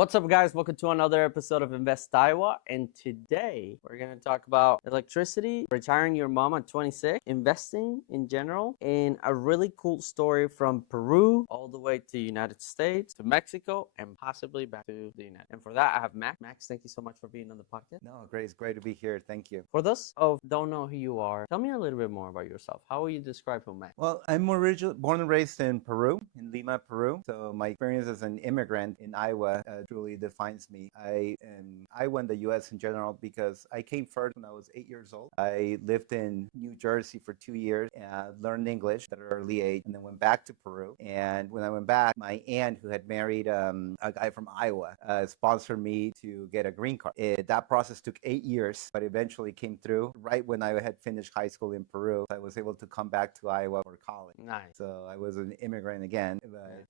What's up, guys? Welcome to another episode of Invest Iowa. And today we're going to talk about electricity, retiring your mom at 26, investing in general, and a really cool story from Peru all the way to the United States, to Mexico, and possibly back to the United. And for that, I have Max. Max, thank you so much for being on the podcast. No, great. It's great to be here. Thank you. For those who don't know who you are, tell me a little bit more about yourself. How will you describe who Max? Well, I'm originally born and raised in Peru, in Lima, Peru. So my experience as an immigrant in Iowa truly defines me. Iowa and the U.S. in general because I came first when I was 8 years old. I lived in New Jersey for 2 years and learned English at an early age, and then went back to Peru. And when I went back, my aunt, who had married a guy from Iowa, sponsored me to get a green card. That process took 8 years, but eventually came through right when I had finished high school in Peru. I was able to come back to Iowa for college. Nice. So I was an immigrant again,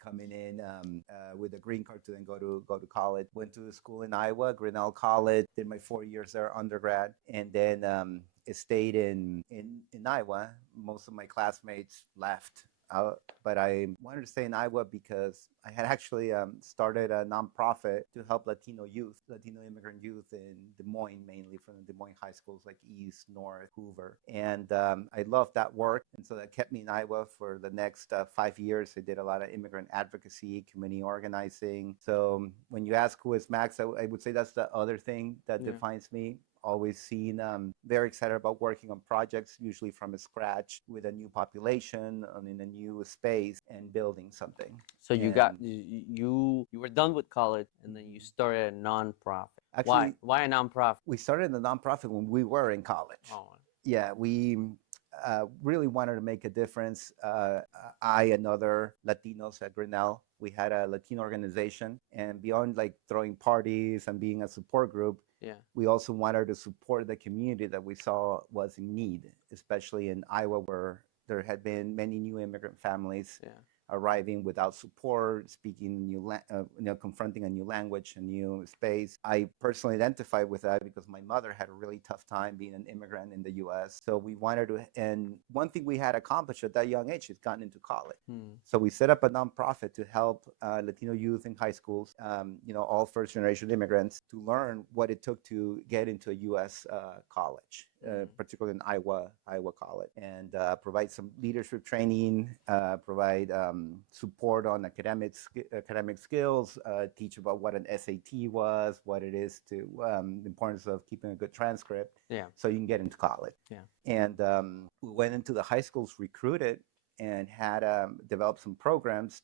coming in with a green card to then go to college. Went to school in Iowa, Grinnell College, did my 4 years there undergrad, and then stayed in Iowa. Most of my classmates left. But I wanted to stay in Iowa because I had actually started a nonprofit to help Latino immigrant youth in Des Moines, mainly from the Des Moines high schools like East, North, Hoover. And I loved that work. And so that kept me in Iowa for the next 5 years. I did a lot of immigrant advocacy, community organizing. So when you ask who is Max, I would say that's the other thing that defines me. Always seen, very excited about working on projects, usually from scratch with a new population and in a new space and building something. So you were done with college and then you started a nonprofit. Actually, why a nonprofit? We started the nonprofit when we were in college. Oh. Yeah, we really wanted to make a difference. I and other Latinos at Grinnell, we had a Latino organization, and beyond like throwing parties and being a support group, we also wanted to support the community that we saw was in need, especially in Iowa, where there had been many new immigrant families arriving without support, speaking confronting a new language, a new space. I personally identified with that because my mother had a really tough time being an immigrant in the U.S. So we wanted to, and one thing we had accomplished at that young age is gotten into college. So we set up a nonprofit to help Latino youth in high schools, all first-generation immigrants, to learn what it took to get into a U.S. college. Particularly in Iowa College, and provide some leadership training, provide support on academic skills, teach about what an SAT was, what it is to the importance of keeping a good transcript, so you can get into college. And we went into the high schools, recruited, and had developed some programs.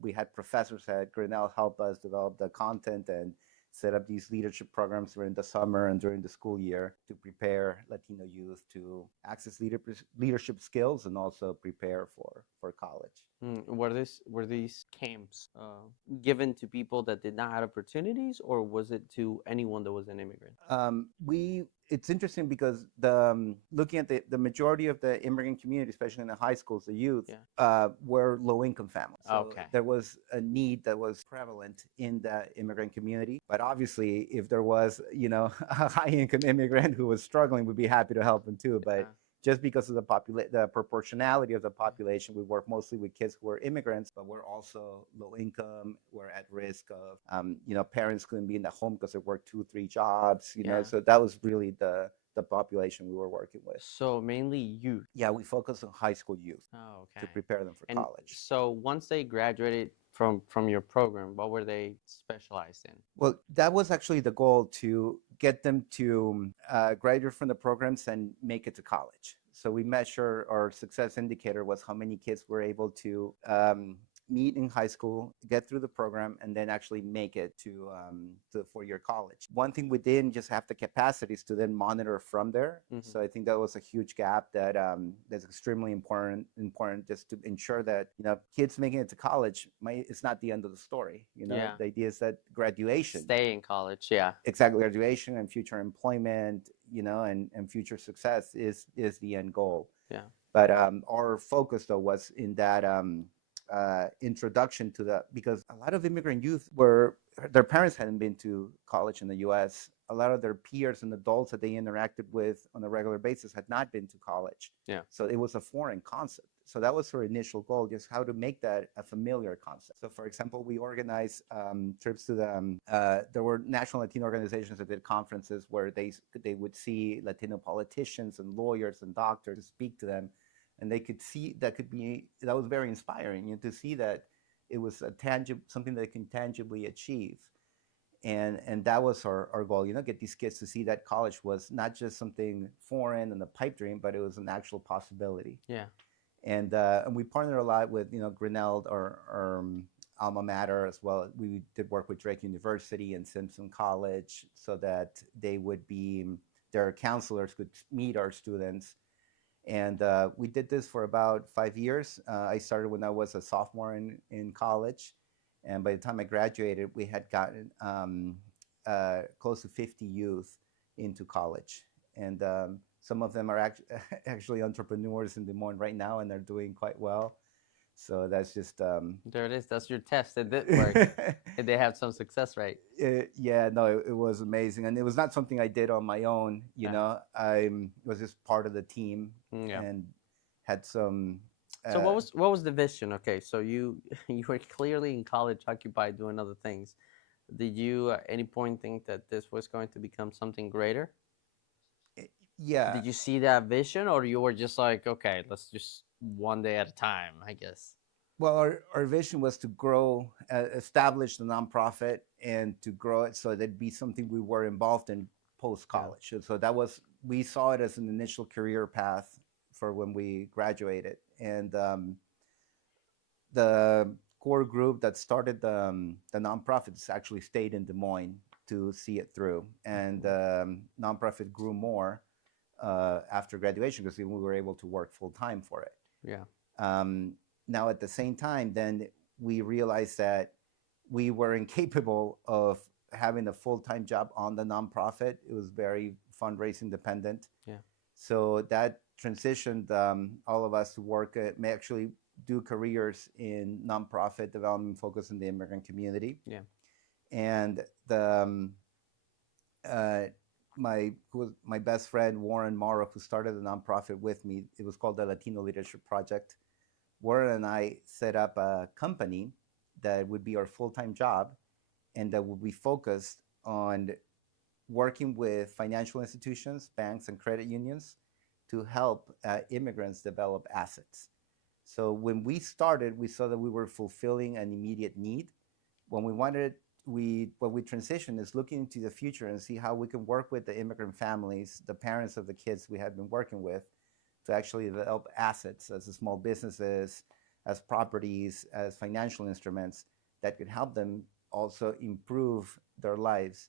We had professors at Grinnell help us develop the content and set up these leadership programs during the summer and during the school year to prepare Latino youth to access leadership skills and also prepare for college. Were these camps given to people that did not have opportunities, or was it to anyone that was an immigrant? It's interesting because looking at the majority of the immigrant community, especially in the high schools, the youth, were low-income families. So there was a need that was prevalent in the immigrant community. But obviously, if there was, a high-income immigrant who was struggling, we'd be happy to help them too. But just because of the proportionality of the population, we work mostly with kids who are immigrants, but we're also low income. We're at risk of, parents couldn't be in the home because they work 2-3 jobs, so that was really the population we were working with. So mainly youth. Yeah, we focus on high school youth to prepare them for college. So once they graduated from your program, what were they specialized in? Well, that was actually the goal, to get them to graduate from the programs and make it to college. So we measure, our success indicator was how many kids were able to meet in high school, get through the program, and then actually make it to the 4-year college. One thing we didn't just have the capacities to then monitor from there. So I think that was a huge gap that's extremely important just to ensure that kids making it to college it's not the end of the story. The idea is that graduation, stay in college, exactly, graduation and future employment, and future success is the end goal. But our focus though was in that introduction to that, because a lot of immigrant youth their parents hadn't been to college in the U.S. A lot of their peers and adults that they interacted with on a regular basis had not been to college. So it was a foreign concept. So that was our initial goal, just how to make that a familiar concept. So for example, we organized trips to there were national Latino organizations that did conferences where they would see Latino politicians and lawyers and doctors to speak to them, and they could see that was very inspiring, to see that it was a tangible, something that they can tangibly achieve. And that was our goal, get these kids to see that college was not just something foreign and a pipe dream, but it was an actual possibility. Yeah. And we partnered a lot with Grinnell, our alma mater, as well. We did work with Drake University and Simpson College, so that their counselors could meet our students. And we did this for about 5 years. I started when I was a sophomore in college, and by the time I graduated, we had gotten close to 50 youth into college. And some of them are actually entrepreneurs in Des Moines right now, and they're doing quite well. So that's just there it is. That's your test. It did work. And they have some success rate. Yeah, no, it was amazing, and it was not something I did on my own. I was just part of the team, and had some. So what was the vision? Okay, so you were clearly in college, occupied doing other things. Did you at any point think that this was going to become something greater? Yeah. Did you see that vision, or you were just like, okay, let's just one day at a time, I guess? Well, our vision was to grow, establish the nonprofit, and to grow it so that'd be something we were involved in post-college. So we saw it as an initial career path for when we graduated. And the core group that started the nonprofits actually stayed in Des Moines to see it through. And nonprofit grew more after graduation because we were able to work full-time for it. Yeah. Now, at the same time, then we realized that we were incapable of having a full-time job on the nonprofit. It was very fundraising dependent. Yeah. So that transitioned all of us to work may actually do careers in nonprofit development focused on the immigrant community. Yeah. And my best friend Warren Morrow, who started the nonprofit with me, it was called the Latino Leadership Project. Warren and I set up a company that would be our full-time job, and that would be focused on working with financial institutions, banks, and credit unions to help immigrants develop assets. So when we started, we saw that we were fulfilling an immediate need. When we transitioned is looking into the future and see how we can work with the immigrant families, the parents of the kids we had been working with, to actually develop assets as small businesses, as properties, as financial instruments that could help them also improve their lives,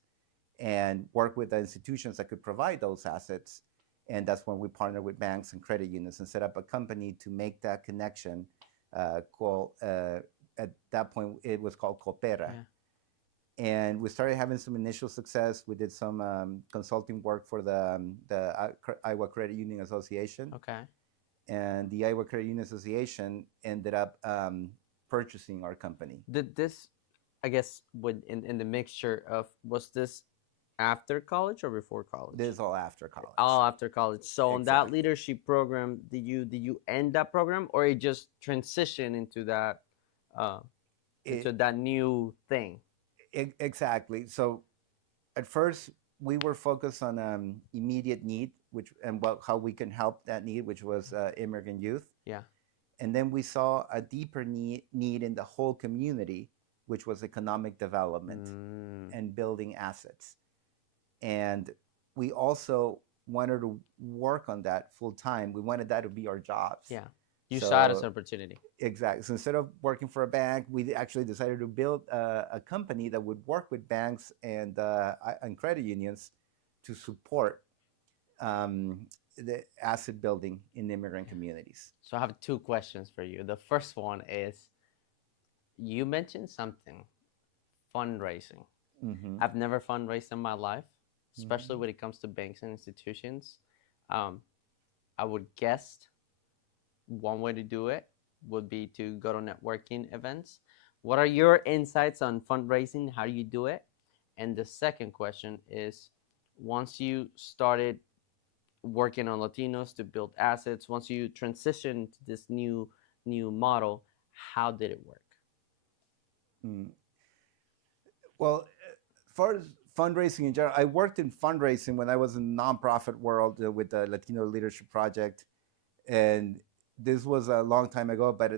and work with the institutions that could provide those assets. And that's when we partnered with banks and credit unions and set up a company to make that connection. At that point, it was called Coopera. Yeah. And we started having some initial success. We did some consulting work for the Iowa Credit Union Association. Okay. And the Iowa Credit Union Association ended up purchasing our company. Did this, I guess, in the mixture of, was this after college or before college? This is all after college. All after college. So Exactly. on that leadership program, did you end that program, or it just transitioned into that that new thing? Exactly. So at first we were focused on immediate need, how we can help that need, which was immigrant youth. Yeah. And then we saw a deeper need in the whole community, which was economic development and building assets. And we also wanted to work on that full time. We wanted that to be our jobs. Yeah. You saw it as an opportunity. Exactly. So instead of working for a bank, we actually decided to build a company that would work with banks and credit unions to support the asset building in immigrant communities. So I have two questions for you. The first one is, you mentioned something, fundraising. Mm-hmm. I've never fundraised in my life, especially when it comes to banks and institutions. I would guess one way to do it would be to go to networking events. What are your insights on fundraising? How do you do it? And the second question is, once you started working on Latinos to build assets. Once you transition to this new model, how did it work? Mm. Well, as far as fundraising in general, I worked in fundraising when I was in the nonprofit world with the Latino Leadership Project, and this was a long time ago. But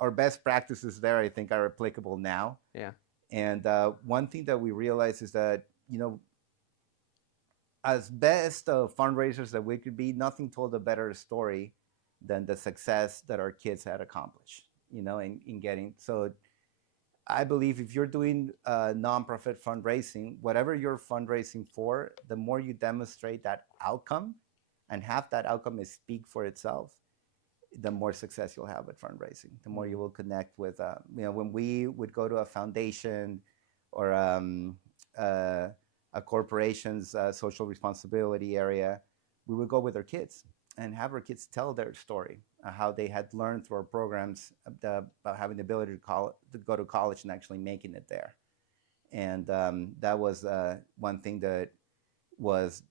our best practices there, I think, are applicable now. Yeah. And one thing that we realized is that, as best of fundraisers that we could be, nothing told a better story than the success that our kids had accomplished, in getting. So I believe if you're doing nonprofit fundraising, whatever you're fundraising for, the more you demonstrate that outcome and have that outcome is speak for itself, the more success you'll have at fundraising, the more you will connect with, when we would go to a foundation or a corporation's social responsibility area, we would go with our kids and have our kids tell their story, how they had learned through our programs about having the ability to go to college and actually making it there. And that was one thing that was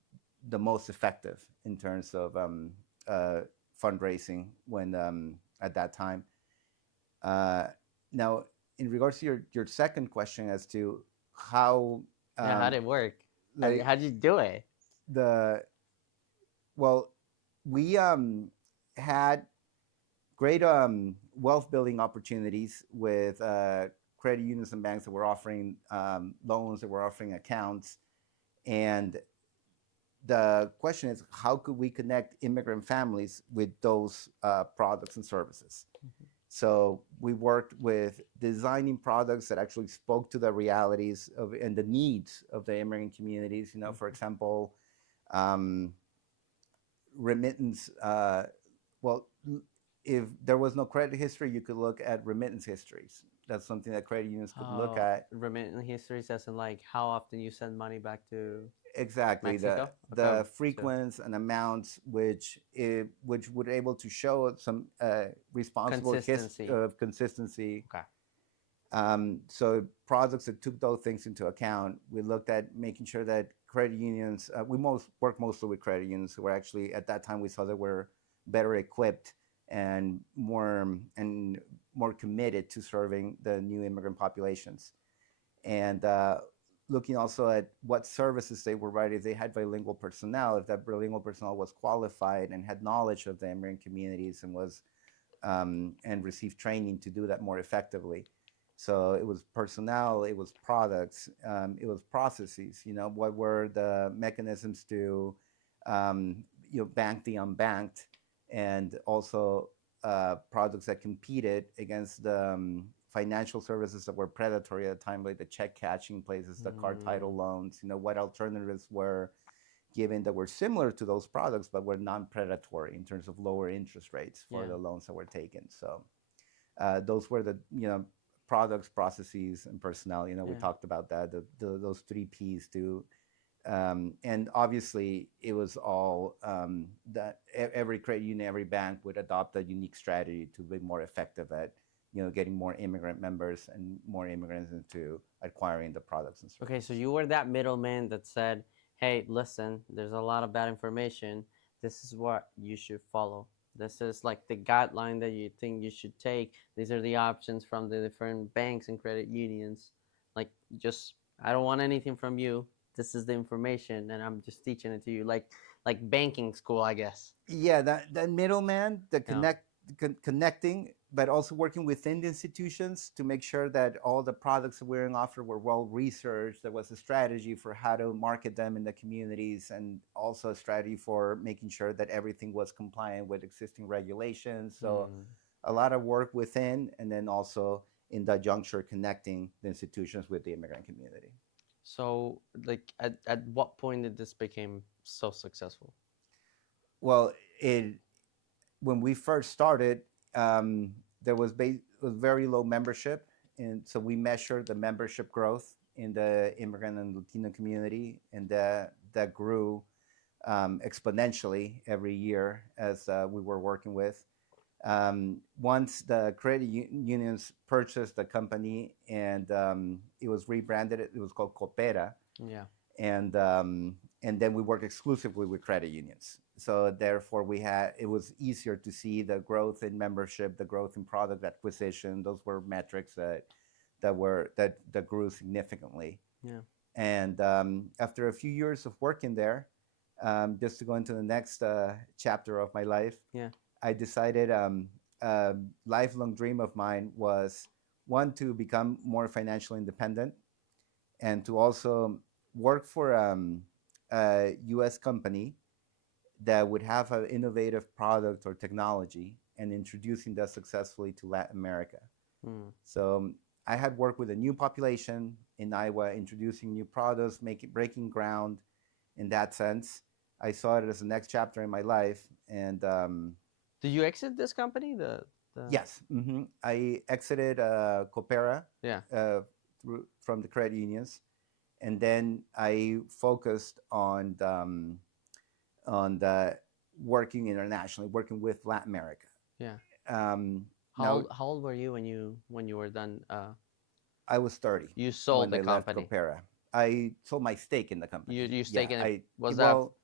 the most effective in terms of fundraising when at that time. Now, in regards to your second question as to how How did it work? like How did you do it? the well, we had great wealth building opportunities with credit unions and banks that were offering loans, that were offering accounts. And the question is, how could we connect immigrant families with those products and services? Mm-hmm. So we worked with designing products that actually spoke to the realities of and the needs of the immigrant communities. For example, remittance. Well, if there was no credit history, you could look at remittance histories. That's something that credit unions could look at. Remittance histories, as in like how often you send money back to Exactly, Mexico? the Okay. frequency and amounts which would able to show some responsible Consistency. consistency. Okay. So products that took those things into account, we looked at making sure that credit unions. We worked mostly with credit unions who were actually at that time we saw that were better equipped and more committed to serving the new immigrant populations, and looking also at what services they were providing. If they had bilingual personnel, if that bilingual personnel was qualified and had knowledge of the immigrant communities and was and received training to do that more effectively. So it was personnel, it was products, it was processes. What were the mechanisms to bank the unbanked, and also products that competed against the financial services that were predatory at the time, like the check cashing places, the car title loans. What alternatives were given that were similar to those products but were non-predatory in terms of lower interest rates for the loans that were taken. So those were the products, processes, and personnel. We talked about that, those three P's to and obviously it was all that every credit union, every bank would adopt a unique strategy to be more effective at getting more immigrant members and more immigrants into acquiring the products and services. Okay, so you were that middleman that said, hey, listen, there's a lot of bad information. This is what you should follow. This is like the guideline that you think you should take. These are the options from the different banks and credit unions. Like, I don't want anything from you. This is the information, and I'm just teaching it to you, like banking school, I guess. Yeah, that middleman, the connecting, but also working within the institutions to make sure that all the products that we're offering were well researched. There was a strategy for how to market them in the communities, and also a strategy for making sure that everything was compliant with existing regulations. So a lot of work within, and then also in that juncture connecting the institutions with the immigrant community. So, like, at what point did this become so successful? Well, when we first started, there was very low membership, and so we measured the membership growth in the immigrant and Latino community, and that grew exponentially every year as we were working with. Once the credit unions purchased the company, and it was rebranded, it was called Coopera. Yeah. And and then we work exclusively with credit unions. So therefore, it was easier to see the growth in membership, the growth in product acquisition. Those were metrics that grew significantly. Yeah. And after a few years of working there, just to go into the next chapter of my life, Yeah. I decided a lifelong dream of mine was, one, to become more financially independent, and to also work for a U.S. company that would have an innovative product or technology and introducing that successfully to Latin America. Mm. So I had worked with a new population in Iowa, introducing new products, breaking ground in that sense. I saw it as the next chapter in my life. And Did you exit this company? The yes, I exited Coopera Yeah. from the credit unions. And then I focused on the working internationally, working with Latin America. Yeah. Um, How old were you when you were done? I was 30 You sold when the I left company. Coopera. I sold my stake in the company. You stake in it. I Was well,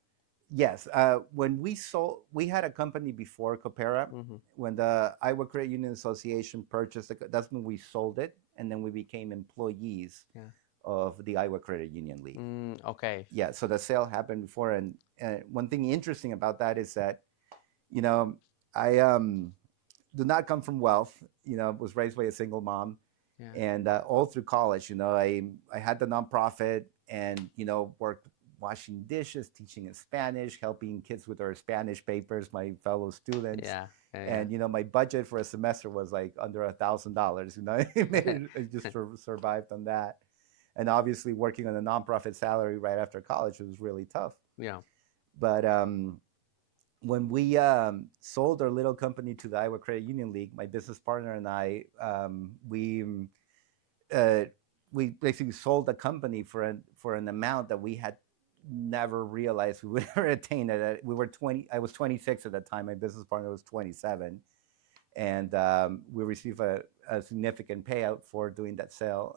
yes. When we had a company before Coopera. Mhm. When the Iowa Credit Union Association purchased it, that's when we sold it, and then we became employees Yeah. of the Iowa Credit Union League. Okay. Yeah, so the sale happened before, and one thing interesting about that is that, I do not come from wealth. Was raised by a single mom, Yeah. and all through college, I had the nonprofit, and worked washing dishes, teaching in Spanish, helping kids with their Spanish papers, my fellow students. Yeah. And my budget for a semester was like under $1,000. I just survived on that. And obviously, working on a nonprofit salary right after college was really tough. Yeah. But when we sold our little company to the Iowa Credit Union League, my business partner and I, we basically sold the company for an amount that we had never realized we would ever attain. It. We were 20. I was 26 at the time. My business partner was 27, and we received a significant payout for doing that sale.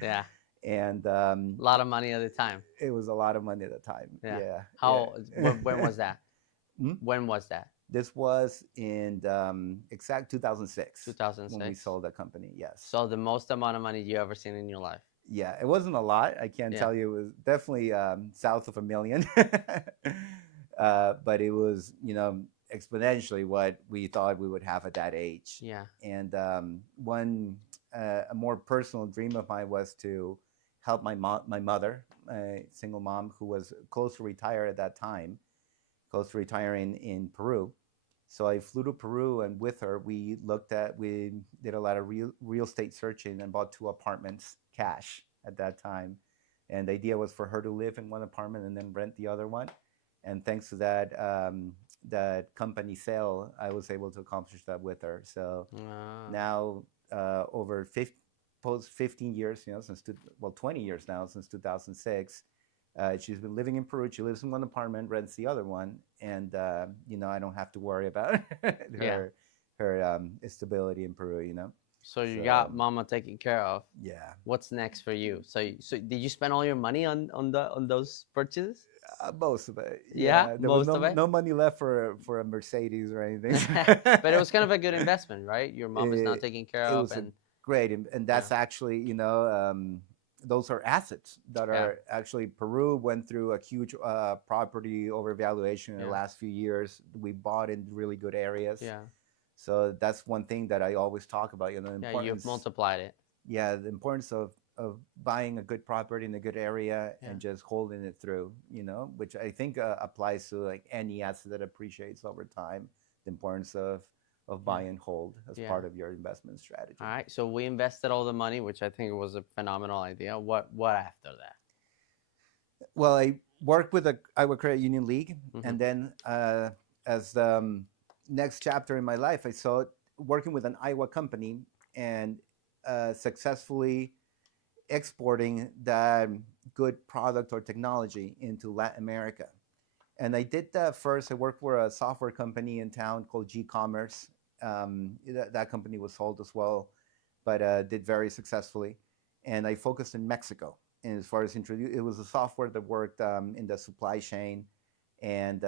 Yeah. And A lot of money at the time. it was a lot of money at the time. Yeah. Yeah. When was that? Hmm? When was that? This was in exact 2006. 2006. When we sold the company. Yes. So the most amount of money you ever seen in your life? Yeah, it wasn't a lot. I can't Yeah. tell you. It was definitely south of $1 million. But it was, exponentially what we thought we would have at that age. Yeah. And a more personal dream of mine was to help my mother, a single mom who was close to retire at that time, close to retiring in Peru. So I flew to Peru, and with her, we did a lot of real estate searching and bought 2 apartments cash at that time. And the idea was for her to live in one apartment and then rent the other one. And thanks to that company sale, I was able to accomplish that with her. So now, over 15 years, since 20 years now, since 2006. She's been living in Peru. She lives in one apartment, rents the other one, and I don't have to worry about her stability in Peru. So you got mama taken care of. Yeah. What's next for you? So did you spend all your money on those purchases? Most of it. Yeah, there most was of it. no money left for a Mercedes or anything. But it was kind of a good investment, right? Your mom is now taken care of, and great, and that's actually those are assets that are actually. Peru went through a huge property overvaluation in the last few years. We bought in really good areas. Yeah. So that's one thing that I always talk about. The importance, you've multiplied it. Yeah, the importance of buying a good property in a good area and just holding it through. Which I think applies to like any asset that appreciates over time. The importance of buy and hold as part of your investment strategy. All right. So we invested all the money, which I think was a phenomenal idea. What after that? Well, I worked with the Iowa Credit Union League, and then as the next chapter in my life, I saw it working with an Iowa company and successfully exporting that good product or technology into Latin America. And I did that first. I worked for a software company in town called G-Commerce. That company was sold as well, but did very successfully. And I focused in Mexico. And as far as introduce, it was a software that worked in the supply chain, and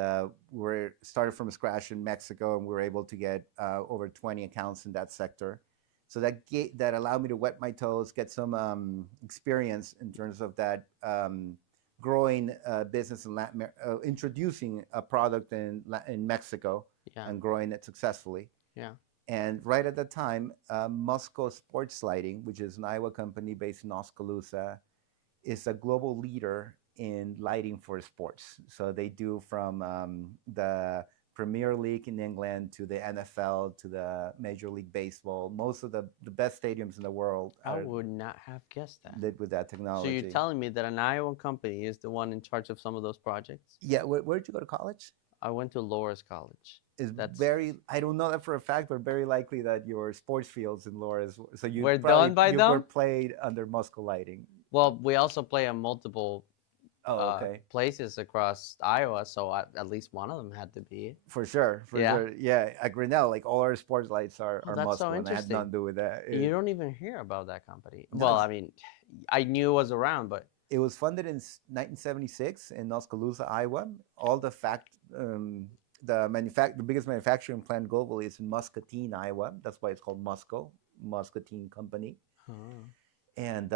we started from scratch in Mexico, and we were able to get over 20 accounts in that sector. So that allowed me to wet my toes, get some experience in terms of that growing business in introducing a product in Mexico Yeah. and growing it successfully. Yeah. And right at that time, Musco Sports Lighting, which is an Iowa company based in Oskaloosa, is a global leader in lighting for sports. So they do from the Premier League in England to the NFL to the Major League Baseball. Most of the best stadiums in the world I are would not have guessed that. lit with that So you're technology. telling me that an Iowa company is the one in charge of some of those projects? Yeah, where did you go to college? I went to Loras College. Is That's very, I don't know that for a fact, but very likely that your sports fields in Loras. So you We're probably done by you were them? played under Musco Lighting. Well, we also play on multiple Oh, okay. places across Iowa, so at least one of them had to be. For sure, for Yeah. sure. Yeah, at Grinnell, like all our sports lights are Oh, that's so Musco, and I had interesting. nothing to do with that. You don't even hear about that company. No, Well, it's- I mean, I knew it was around, but It was funded in 1976 in Oskaloosa, Iowa. All the the biggest manufacturing plant globally is in Muscatine, Iowa. That's why it's called Muscatine Company. And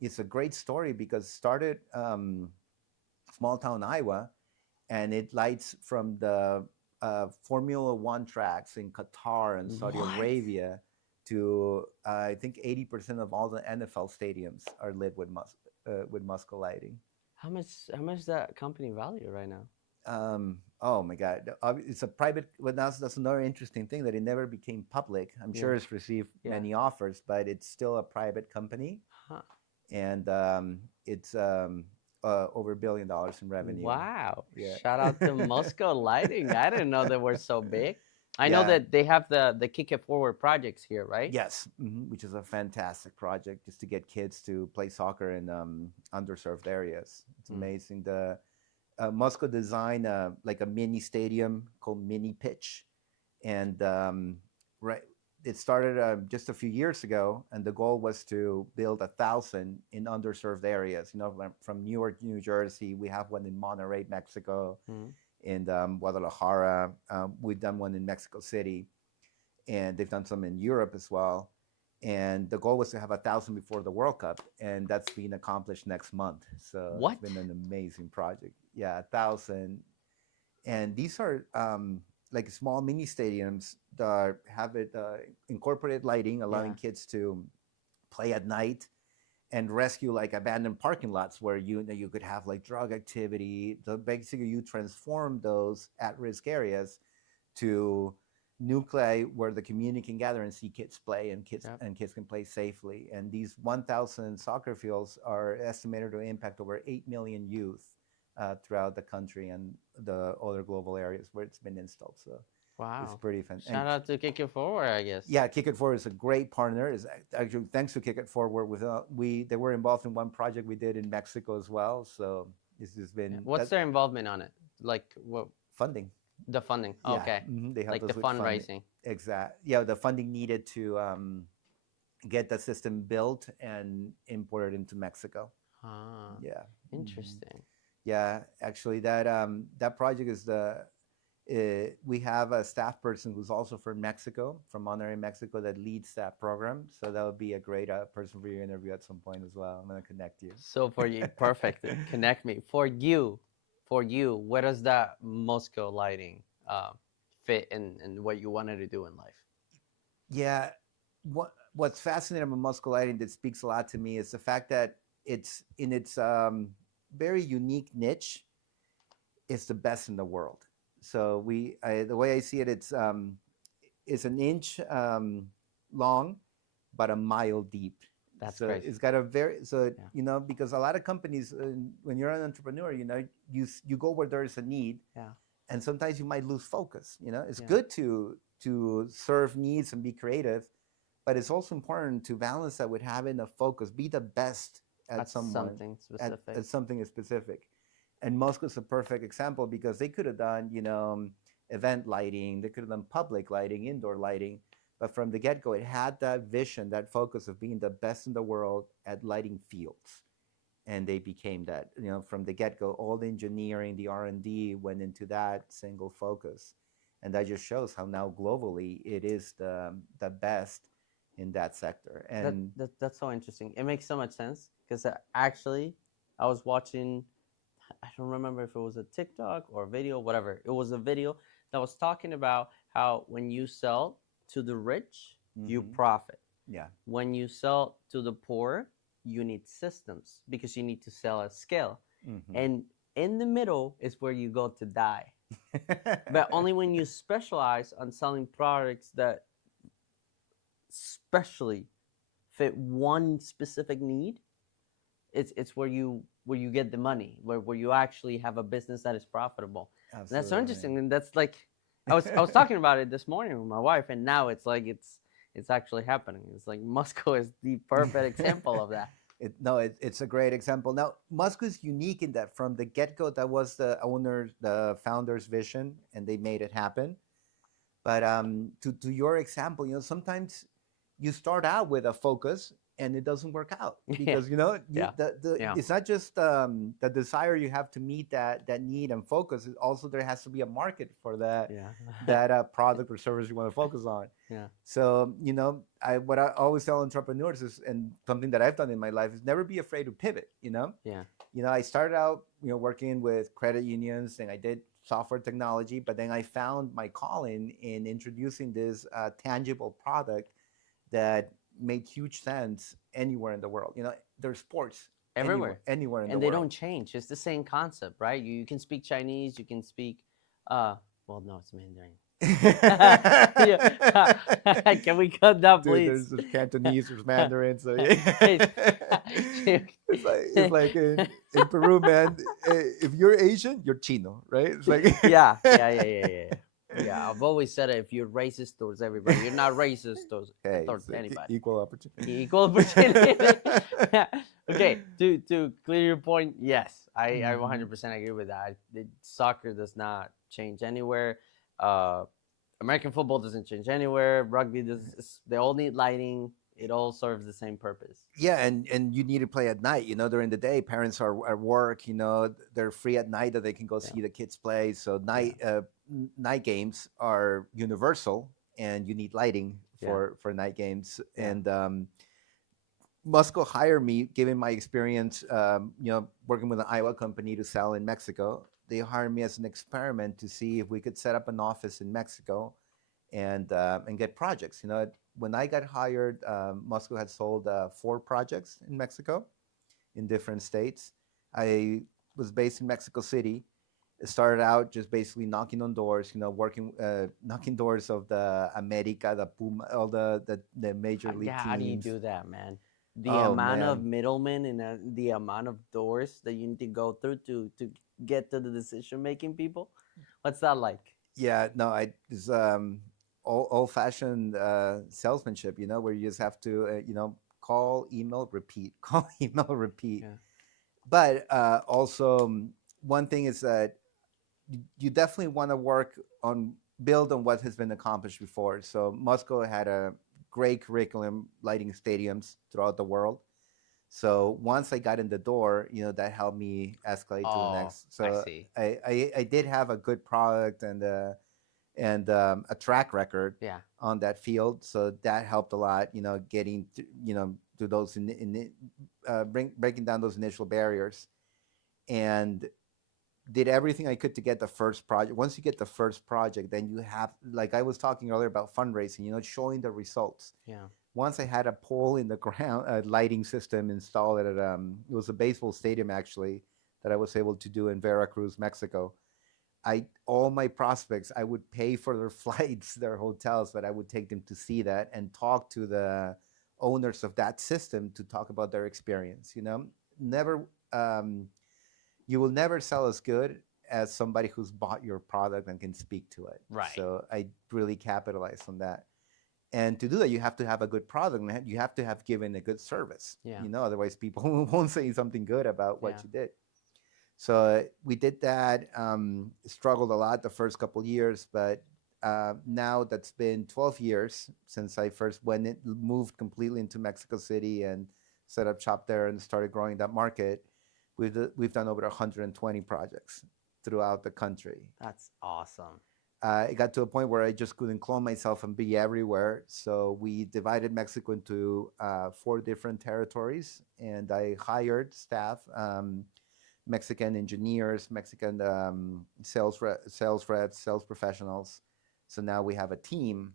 it's a great story because it started small town Iowa, and it lights from the Formula One tracks in Qatar and Saudi What? Arabia to I think 80% of all the NFL stadiums are lit with Musco lighting. How much that company value right now? Oh my God, it's a private. Well, that's another interesting thing that it never became public. I'm sure Yeah. it's received Yeah. many offers, but it's still a private company, Huh. and it's over $1 billion in revenue. Wow. Yeah. Shout out to Musco Lighting. I didn't know they were so big. I know Yeah. that they have the Kick It Forward projects here, right? Yes, which is a fantastic project just to get kids to play soccer in underserved areas. It's amazing. The Musco designed like a mini stadium called Mini Pitch, and right, it started just a few years ago, and the goal was to build 1,000 in underserved areas. You know, from Newark, New Jersey, we have one in Monterrey, Mexico. In Guadalajara. We've done one in Mexico City, and they've done some in Europe as well. And the goal was to have 1,000 before the World Cup, and that's being accomplished next month. So What? It's been an amazing project. Yeah, 1,000. And these are like small mini stadiums that have it incorporated lighting, allowing kids to play at night and rescue like abandoned parking lots where you could have like drug activity. So basically, you transform those at-risk areas to nuclei where the community can gather and see kids play, and kids can play safely. And these 1,000 soccer fields are estimated to impact over 8 million youth throughout the country and the other global areas where it's been installed. So wow, it's pretty fantastic. Shout out to Kick It Forward, I guess. Yeah, Kick It Forward is a great partner. Is actually thanks to Kick It Forward, they were involved in one project we did in Mexico as well. So this has been What's their involvement on it? Like what? Funding. The funding. Yeah. Okay. They help like us the with fundraising. Exactly. Yeah, the funding needed to get the system built and imported into Mexico. Ah. Yeah. Interesting. Yeah, actually, that project is we have a staff person who's also from Mexico, from Monterrey, Mexico, that leads that program. So that would be a great person for your interview at some point as well. I'm gonna connect you. So for you, perfect. Connect me. For you, where does that Musco Lighting fit in what you wanted to do in life? Yeah, what's fascinating about Musco Lighting that speaks a lot to me is the fact that it's in its very unique niche. It's the best in the world. So the way I see it, it's an inch long, but a mile deep. That's so crazy. It's got a because a lot of companies, when you're an entrepreneur, you go where there is a need, and sometimes you might lose focus. It's good to serve needs and be creative, but it's also important to balance that with having a focus, be the best at something specific. At something specific. And Musco is a perfect example because they could have done, event lighting, they could have done public lighting, indoor lighting, but from the get-go, it had that vision, that focus of being the best in the world at lighting fields. and they became that. From the get-go, all the engineering, the R&D went into that single focus, and that just shows how now globally it is the best in that sector. And That's so interesting. It makes so much sense because actually, I was watching. I don't remember if it was a TikTok or a video, whatever. It was a video that was talking about how when you sell to the rich, you profit. yeah, When you sell to the poor, you need systems because you need to sell at scale. And in the middle is where you go to die. But only when you specialize on selling products that specially fit one specific need, it's where you get the money, where you actually have a business that is profitable. And that's so interesting. And that's like I was talking about it this morning with my wife, and now it's like it's actually happening. It's like Musco is the perfect example of that. It's a great example. Now, Musco is unique in that from the get-go, that was the founder's vision, and they made it happen. But to your example, sometimes you start out with a focus and it doesn't work out because it's not just the desire you have to meet that need and focus. Also, there has to be a market for that that product or service you want to focus on. So what I always tell entrepreneurs is, and something that I've done in my life, is never be afraid to pivot. I started out working with credit unions, and I did software technology, but then I found my calling in introducing this tangible product that made huge sense anywhere in the world. There's sports everywhere, anywhere in the world. And they don't change. It's the same concept, right? You can speak Chinese, you can speak, well, no, it's Mandarin. Can we cut that, please? Dude, there's Cantonese, there's Mandarin. So it's like in Peru, man. If you're Asian, you're Chino, right? It's like yeah. I've always said it. If you're racist towards everybody, you're not racist towards anybody. Equal opportunity. Equal opportunity. Okay, to clear your point, yes, I 100% agree with that. Soccer does not change anywhere. American football doesn't change anywhere. Rugby does. They all need lighting. It all serves the same purpose. Yeah, and you need to play at night. During the day, parents are at work. They're free at night that they can go see the kids play. So night games are universal, and you need lighting for night games. And Musco hired me, given my experience, working with an Iowa company to sell in Mexico. They hired me as an experiment to see if we could set up an office in Mexico and get projects. When I got hired, Musco had sold 4 projects in Mexico in different states. I was based in Mexico City. It started out just basically knocking on doors, working, knocking doors of the America, the Puma, all the major league teams. How do you do that, man? The amount of middlemen and the amount of doors that you need to go through to get to the decision-making people. What's that like? Yeah, no, it's old-fashioned salesmanship, where you just have to, call, email, repeat, call, email, repeat. Yeah. But also, one thing is that you definitely want to build on what has been accomplished before. So Musco had a great curriculum lighting stadiums throughout the world. So once I got in the door, that helped me escalate to the next. So I see. I did have a good product and a track record on that field. So that helped a lot, getting to those breaking down those initial barriers, and did everything I could to get the first project. Once you get the first project, then you have, like I was talking earlier about fundraising, showing the results. Yeah. Once I had a pole in the ground, a lighting system installed at it was a baseball stadium actually that I was able to do in Veracruz, Mexico. All my prospects, I would pay for their flights, their hotels, but I would take them to see that and talk to the owners of that system to talk about their experience. You will never sell as good as somebody who's bought your product and can speak to it. Right. So I really capitalized on that. And to do that, you have to have a good product, and you have to have given a good service. Yeah. Otherwise people won't say something good about what you did. So we did that, struggled a lot the first couple of years, but now that's been 12 years since I first moved completely into Mexico City and set up shop there and started growing that market. We've done over 120 projects throughout the country. That's awesome. It got to a point where I just couldn't clone myself and be everywhere. So we divided Mexico into 4 different territories, and I hired staff, Mexican engineers, Mexican sales reps, sales professionals. So now we have a team,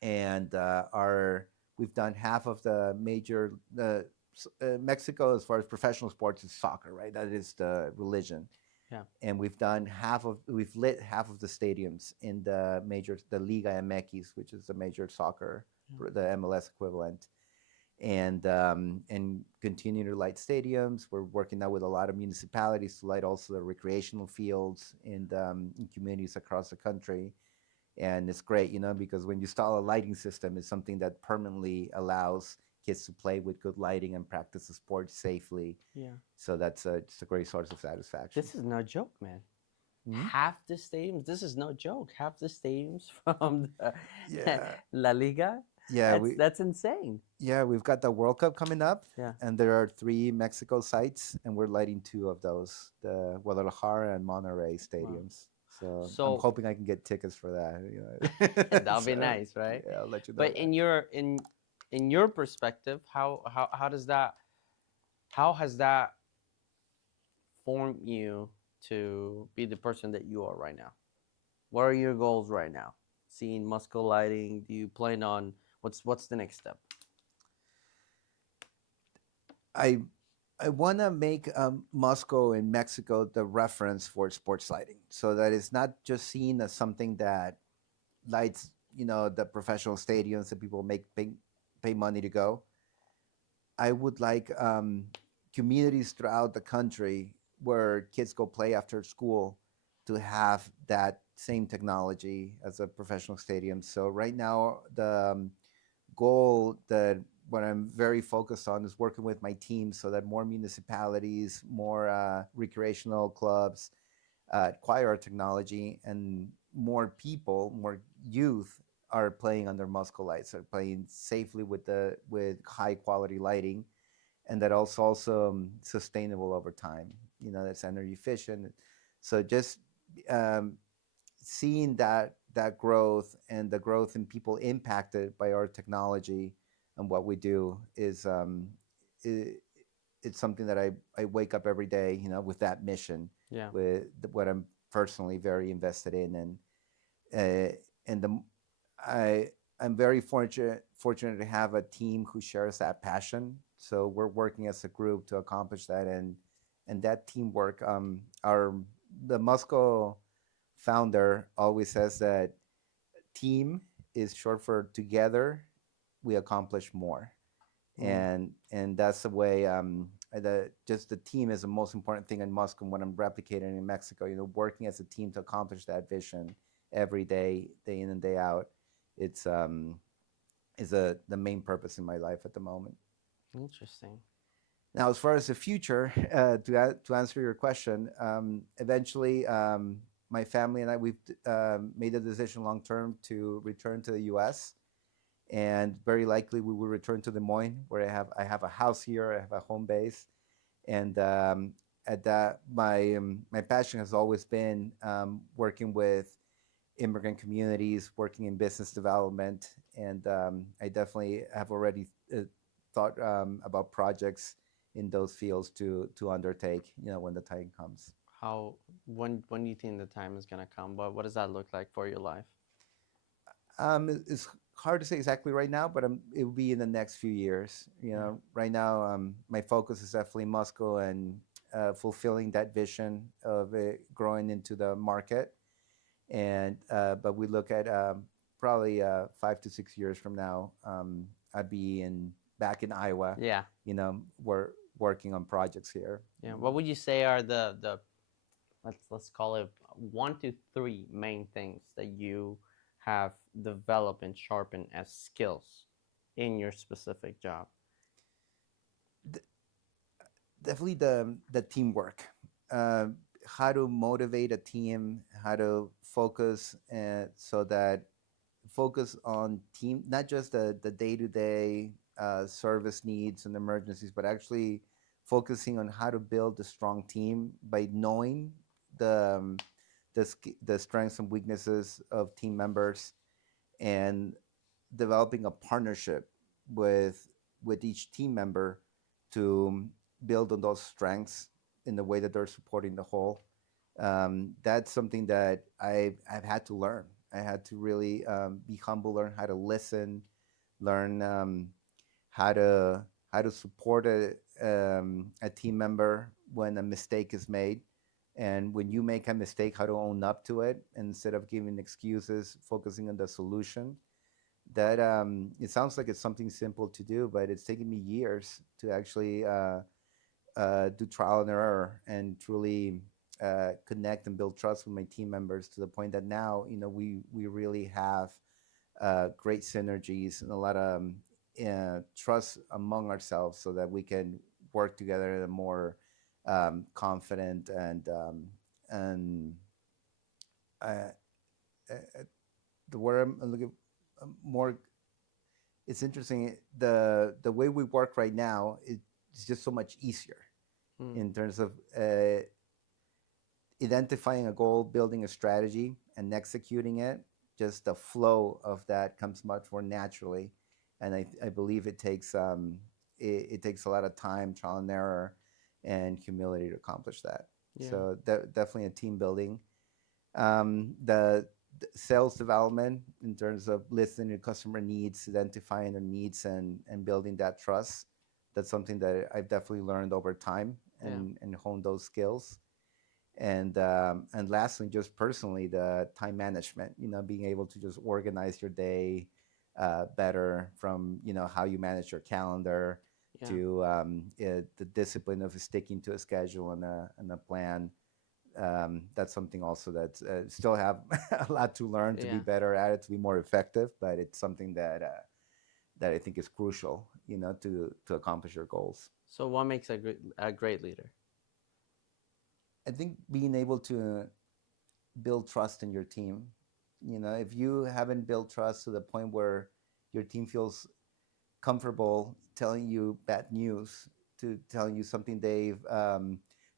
and our we've done half of the major Mexico as far as professional sports is soccer, right? That is the religion. Yeah. And we've lit half of the stadiums in the Liga MX, which is the major soccer, Yeah. the MLS equivalent, and continue to light stadiums. We're working now with a lot of municipalities to light also the recreational fields in communities across the country. And it's great, because when you install a lighting system, it's something that permanently allows kids to play with good lighting and practice the sport safely. Yeah. So that's just a great source of satisfaction. This is no joke, man. Mhm. Half the stadiums. This is no joke. Half the stadiums from the Yeah. La Liga. Yeah, That's insane. we've got the World Cup coming up, Yeah. and there are 3 Mexico sites, and we're lighting 2 of those, the Guadalajara and Monterrey stadiums. So I'm hoping I can get tickets for that. That'll be nice, right? Yeah, I'll let you know. But in your perspective, how has that formed you to be the person that you are right now? What are your goals right now? Seeing Musco Lighting, do you plan on what's the next step? I want to make Musco in Mexico the reference for sports lighting, so that it's not just seen as something that lights, the professional stadiums that people pay money to go. I would like communities throughout the country where kids go play after school to have that same technology as a professional stadium. So right now, the goal that what I'm very focused on is working with my team so that more municipalities, more recreational clubs acquire our technology, and more people, more youth are playing under Musco lights, are playing safely with high quality lighting, and that also sustainable over time. That's energy efficient. So just um, seeing that growth and the growth in people impacted by our technology and what we do is it's something that I wake up every day, with that mission, Yeah. with what I'm personally very invested in, and I'm very fortunate to have a team who shares that passion. So we're working as a group to accomplish that, and that teamwork. The Musco founder always says that team is short for together we accomplish more. And that's the way just the team is the most important thing in Musco. When I'm replicating in Mexico, working as a team to accomplish that vision every day, day in and day out, it's is the main purpose in my life at the moment. Interesting. Now, as far as the future, to answer your question, eventually, my family and I, we've made the decision long term to return to the U.S., and very likely we will return to Des Moines, where I have a house here, I have a home base, and at that my passion has always been working with immigrant communities, working in business development, and I definitely have already thought about projects in those fields to undertake, when the time comes. When do you think the time is gonna come? What does that look like for your life? It's hard to say exactly right now, but it will be in the next few years. Right now, my focus is definitely Musco and fulfilling that vision of it growing into the market. And but we look at probably 5 to 6 years from now, I'd be back in Iowa. Yeah. We're working on projects here. Yeah. What would you say are the let's call it 1 to 3 main things that you have developed and sharpened as skills in your specific job? Definitely the teamwork. How to motivate a team, how to focus, so that focus on team, not just the day-to-day service needs and emergencies, but actually focusing on how to build a strong team by knowing the the strengths and weaknesses of team members, and developing a partnership with each team member to build on those strengths in the way that they're supporting the whole. That's something that I've had to learn. I had to really be humble, learn how to listen, learn how to support a team member when a mistake is made, and when you make a mistake, how to own up to it instead of giving excuses, focusing on the solution. That it sounds like it's something simple to do, but it's taken me years to actually do trial and error and truly connect and build trust with my team members, to the point that now, we really have great synergies and a lot of trust among ourselves, so that we can work together in a more confident and uh, uh, the word I'm looking more. It's interesting, the way we work right now. It's just so much easier Mm. in terms of identifying a goal, building a strategy, and executing it. Just the flow of that comes much more naturally, and I believe it takes a lot of time, trial and error, and humility to accomplish that. Yeah. So definitely a team building. The sales development, in terms of listening to customer needs, identifying their needs, and building that trust. That's something that I've definitely learned over time, Yeah. and honed those skills. And lastly, just personally, the time management. Being able to just organize your day better, from how you manage your calendar, Yeah. to the discipline of sticking to a schedule and a plan. That's something also that still have a lot to learn, to be Yeah. better at it, to be more effective. But it's something that I think is crucial, to accomplish your goals. So what makes a great leader? I think being able to build trust in your team. If you haven't built trust to the point where your team feels comfortable telling you bad news, to telling you something they've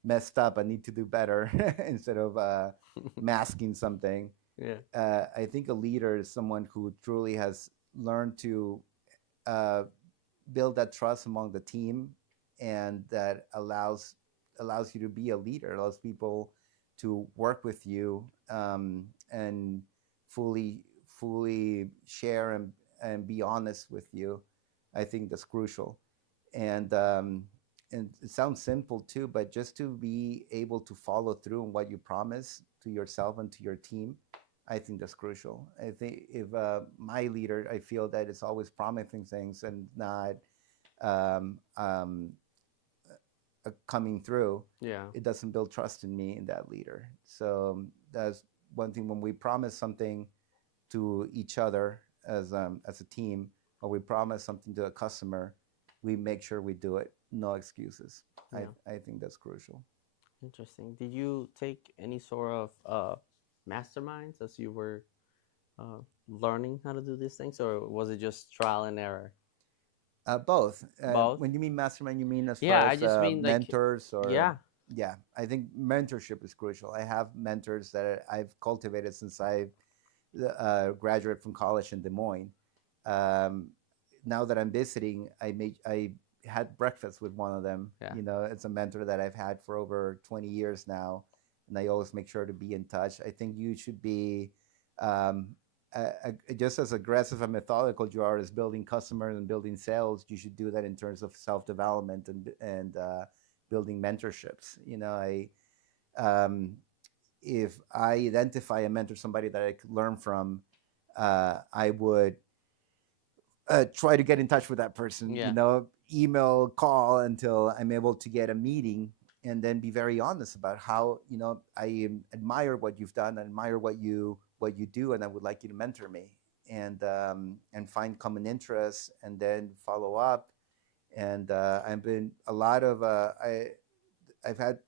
messed up and need to do better, instead of masking something. Yeah. I think a leader is someone who truly has learned to uh, build that trust among the team, and that allows you to be a leader, allows people to work with you, and fully share and be honest with you. I think that's crucial. And um, and it sounds simple too, but just to be able to follow through on what you promise to yourself and to your team, I think that's crucial. I think if my leader, I feel that it's always promising things and not um, um, coming through, Yeah. it doesn't build trust in me, in that leader. So that's one thing. When we promise something to each other as a team, or we promise something to a customer, we make sure we do it. No excuses. Yeah. I think that's crucial. Interesting. Did you take any sort of masterminds as you were uh, learning how to do these things, or was it just trial and error? Both. Both. When you mean mastermind, you mean as far Yeah, I as just mean like, mentors, or yeah, yeah, I think mentorship is crucial. I have mentors that I've cultivated since I graduated from college in Des Moines. Um, Now that I'm visiting, I had breakfast with one of them. yeah, It's a mentor that I've had for over 20 years now, and I always make sure to be in touch. I think you should be um, just as aggressive and methodical you are as building customers and building sales. You should do that in terms of self development and building mentorships. Um, if I identify and mentor somebody that I could learn from, I would try to get in touch with that person, yeah, email, call, until I'm able to get a meeting, and then be very honest about how, I admire what you've done, I admire what you do, and I would like you to mentor me, and find common interests, and then follow up. And I've been a lot of I've had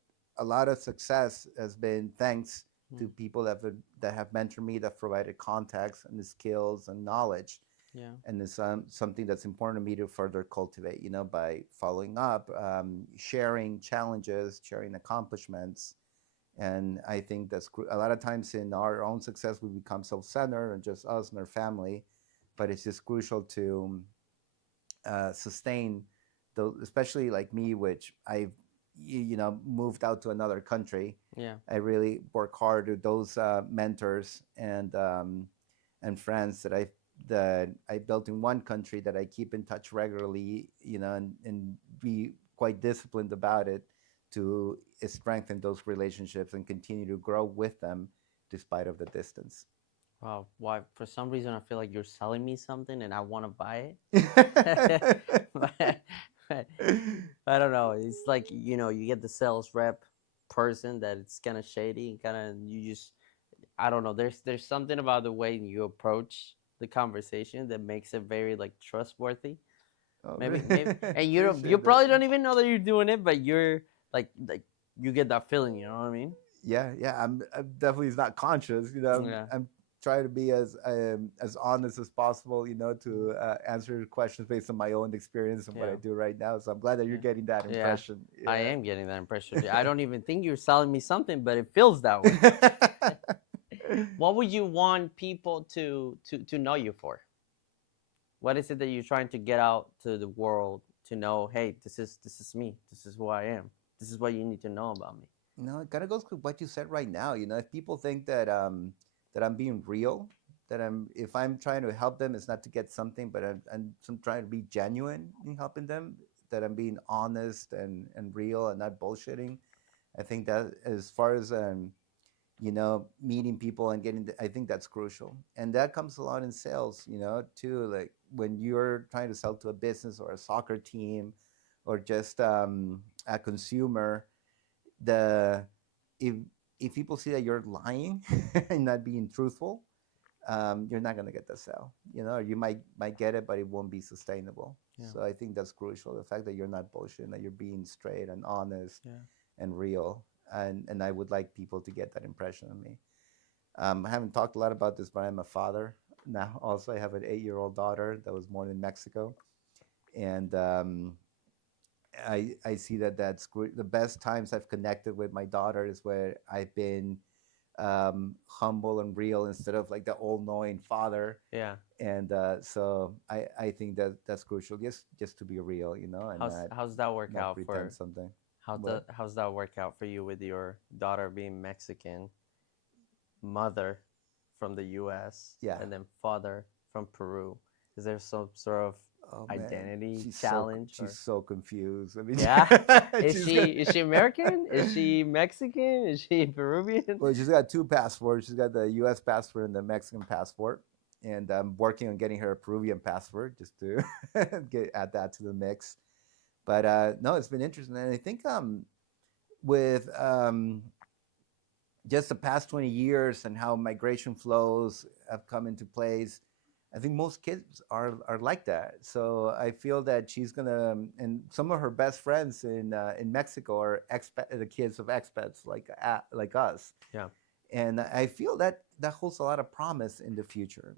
a lot of success has been thanks to mm, people that have mentored me, that provided contacts and the skills and knowledge. Yeah. And it's something that's important to me to further cultivate, by following up, sharing challenges, sharing accomplishments. And I think that's a lot of times in our own success, we become self-centered and just us and our family. But it's just crucial to sustain those, especially like me, which I've moved out to another country. Yeah. I really work hard with those mentors and friends that I built in one country that I keep in touch regularly, and be quite disciplined about it to strengthen those relationships and continue to grow with them despite of the distance. Wow. Why? For some reason, I feel like you're selling me something, and I want to buy it. but, but I don't know. It's like you get the sales rep person that it's kind of shady and kind of you just I don't know. There's something about the way you approach the conversation that makes it very like trustworthy. Oh, Maybe, and you appreciate probably that. don't even know that you're doing it, but you're like you get that feeling. You know what I mean? Yeah. I'm definitely not conscious. Yeah. I'm trying to be as honest as possible. To answer questions based on my own experience and what I Yeah. do right now. So I'm glad that you're Yeah. getting that Yeah. impression. I Yeah. am getting that impression. I don't even think you're selling me something, but it feels that way. What would you want people to know you for? What is it that you're trying to get out to the world to know? Hey, this is me. This is who I am. This is what you need to know about me. No, it kind of goes with what you said right now. If people think that I'm being real, that if I'm trying to help them, it's not to get something, but I'm trying to be genuine in helping them. That I'm being honest and real and not bullshitting. I think that as far as meeting people and I think that's crucial, and that comes a lot in sales, too. Like when you're trying to sell to a business or a soccer team, or just a consumer, the if if people see that you're lying and not being truthful, you're not going to get the sale. You might get it, but it won't be sustainable. Yeah. So I think that's crucial. The fact that you're not bullshitting, that you're being straight and honest Yeah. and real, and I would like people to get that impression of me. I haven't talked a lot about this, but I'm a father now. Also, I have an 8-year-old daughter that was born in Mexico, and I see that the best times I've connected with my daughter is where I've been humble and real instead of like the all-knowing father. Yeah. And so I think that that's crucial, just to be real, and How's that work not out pretend for something. how's What? that how's that work out for you with your daughter being Mexican, mother from the U.S. Yeah. and then father from Peru? Is there some sort of Oh man, identity challenge she's or so confused. I mean, yeah? Is she's she got is she American? Is she Mexican? Is she Peruvian? well, she's got two passports. She's got the U.S. passport and the Mexican passport, and I'm working on getting her a Peruvian passport just to add that to the mix. But no, it's been interesting, and I think with just the past 20 years and how migration flows have come into place, I think most kids are like that. So I feel that she's gonna, and some of her best friends in Mexico are the kids of expats like us. Yeah. And I feel that that holds a lot of promise in the future.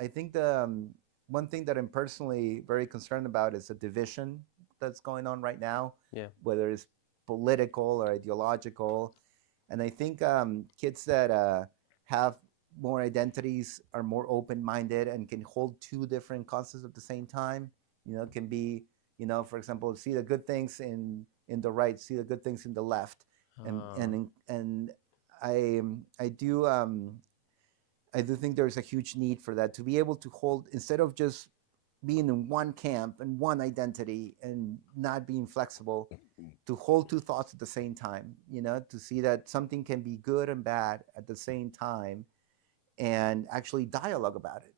I think the one thing that I'm personally very concerned about is the division that's going on right now, Yeah. whether it's political or ideological. And I think kids that have more identities are more open-minded and can hold two different concepts at the same time. Can be, for example, see the good things in the right, see the good things in the left, and Um, and I I do I do think there's a huge need for that, to be able to hold, instead of just being in one camp and one identity and not being flexible, to hold two thoughts at the same time, to see that something can be good and bad at the same time, and actually dialogue about it,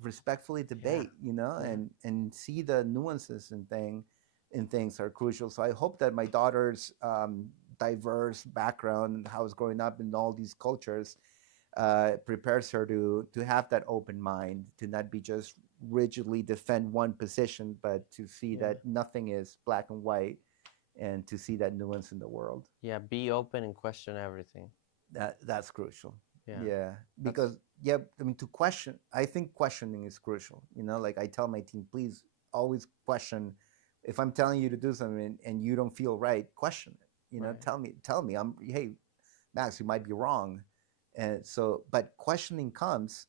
respectfully yeah. debate, Yeah. and see the nuances in things are crucial. So I hope that my daughter's diverse background and how it's growing up in all these cultures prepares her to have that open mind, to not be just rigidly defend one position, but to see Yeah. that nothing is black and white, and to see that nuance in the world. Yeah. Be open and question everything. That's crucial. Yeah. Yeah, That's because yeah, I mean to question, I think questioning is crucial. Like I tell my team, please always question. If I'm telling you to do something and you don't feel right, question it. right. Tell me. Hey, Max, you might be wrong. And so, but questioning comes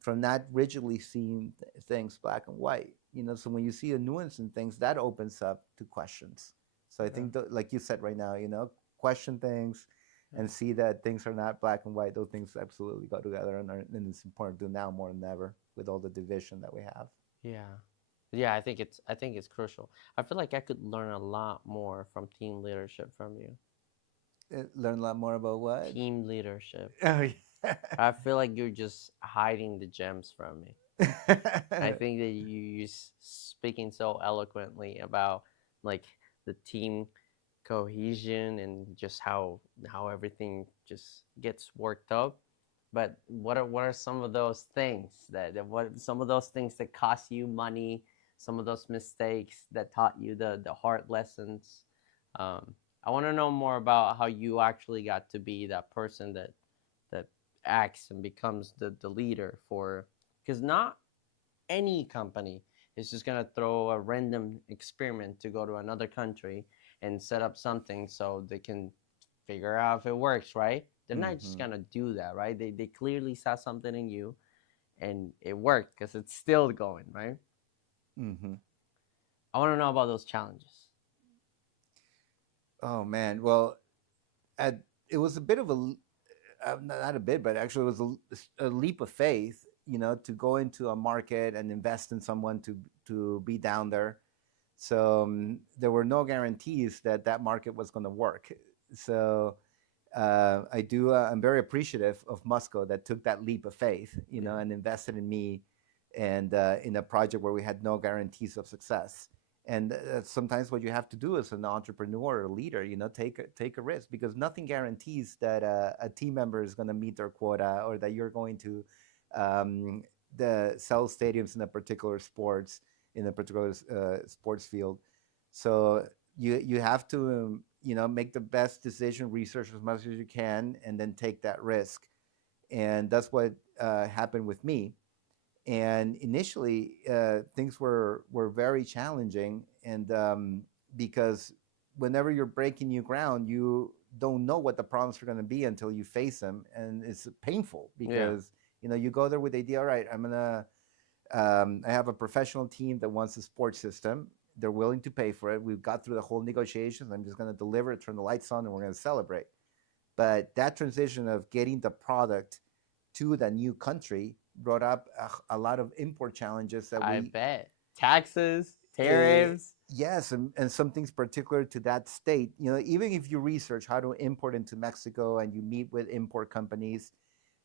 from not rigidly seeing things black and white. So when you see a nuance in things, that opens up to questions. So I Yeah. think, like you said right now, question things Yeah. and see that things are not black and white. Those things absolutely go together, and it's important to do now more than ever with all the division that we have. Yeah. Yeah, I think it's crucial. I feel like I could learn a lot more from team leadership from you. Learn a lot more about what? Team leadership. Oh, I feel like you're just hiding the gems from me. I yeah. think that you speaking so eloquently about like the team cohesion and just how everything just gets worked up. But what are some of those things what some of those things that cost you money, some of those mistakes that taught you the hard lessons? Um, I want to know more about how you actually got to be that person that acts and becomes the leader for, because not any company is just going to throw a random experiment to go to another country and set up something so they can figure out if it works, right? They're not just Hmm. going to do that, right? They clearly saw something in you and it worked because it's still going, right? Hmm. I want to know about those challenges. Oh man. Well, at, it was a bit of not a bit, but actually it was a leap of faith. To go into a market and invest in someone to be down there. So there were no guarantees that that market was going to work. So I'm very appreciative of Musco that took that leap of faith, Yeah. and invested in me and in a project where we had no guarantees of success. And sometimes what you have to do as an entrepreneur or a leader, take a risk because nothing guarantees that a team member is going to meet their quota or that you're going to um, sell stadiums in a particular sports field. So you have to make the best decision, research as much as you can, and then take that risk. And that's what happened with me. And initially, things were very challenging, and because whenever you're breaking new ground, you don't know what the problems are going to be until you face them, and it's painful Yeah. because you go there with the idea, all right, I have a professional team that wants a sports system. They're willing to pay for it. We've got through the whole negotiations. I'm just going to deliver it, turn the lights on, and we're going to celebrate. But that transition of getting the product to the new country brought up a lot of import challenges that I we, bet. Taxes, uh, tariffs. yes, and some things particular to that state. Even if you research how to import into Mexico and you meet with import companies,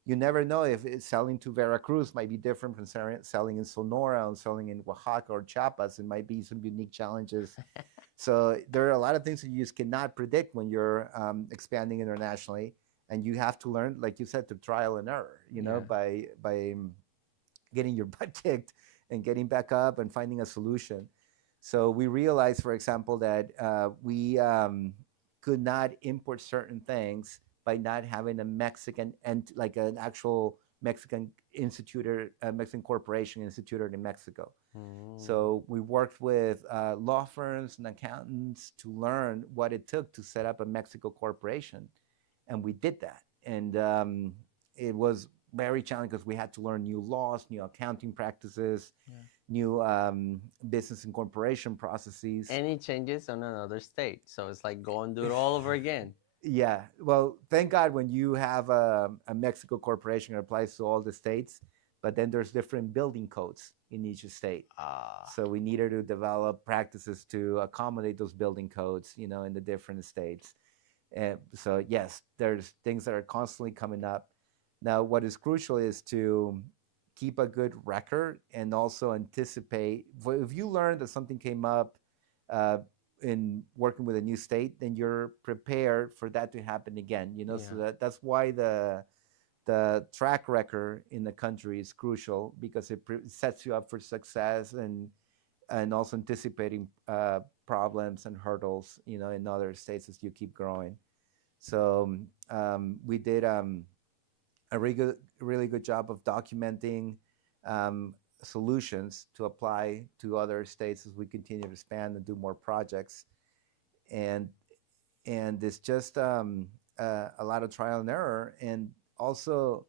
you never know if selling to Veracruz might be different from selling in Sonora and selling in Oaxaca or Chiapas. It might be some unique challenges. So there are a lot of things that you just cannot predict when you're expanding internationally, and you have to learn, like you said, to trial and error. Yeah. By getting your butt kicked and getting back up and finding a solution. So we realized, for example, that we could not import certain things by not having a Mexican and like an actual Mexican institute, a Mexican corporation instituted in Mexico. Mm. So we worked with law firms and accountants to learn what it took to set up a Mexico corporation, and we did that. And it was very challenging because we had to learn new laws, new accounting practices, Yeah. new business and corporation processes. Any changes on another state. So it's like go and do it all over again. Yeah, well, thank God when you have a Mexico corporation, it applies to all the states, but then there's different building codes in each state. Ah, So we needed to develop practices to accommodate those building codes, in the different states. And so yes, there's things that are constantly coming up. Now, what is crucial is to keep a good record and also anticipate. If you learn that something came up uh, in working with a new state, then you're prepared for that to happen again. So yeah. that's why the track record in the country is crucial because it sets you up for success and also anticipating problems and hurdles, in other states as you keep growing. So we did a really good job of documenting um, solutions to apply to other states as we continue to expand and do more projects. And it's just a lot of trial and error, and also